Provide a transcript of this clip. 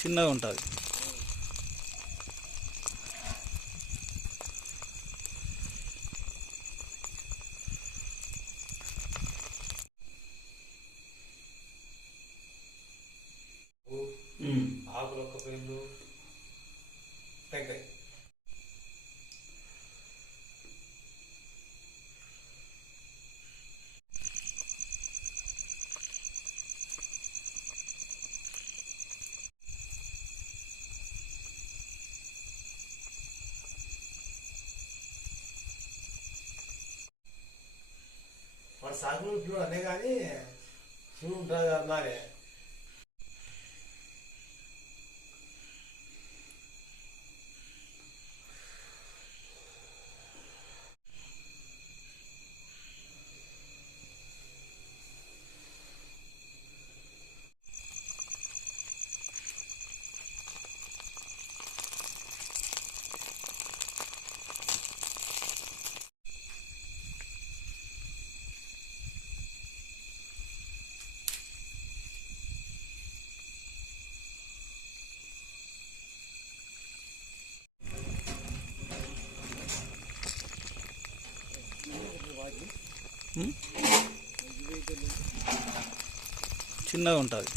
చిన్నగా ఉంటుంది. ఆకులు ఒక్క పేర్లు పెంకాయ. మన సాగులు అనే కానీ శివుడు ఉంటుంది అన్నారే చిన్నగా ఉంటుంది.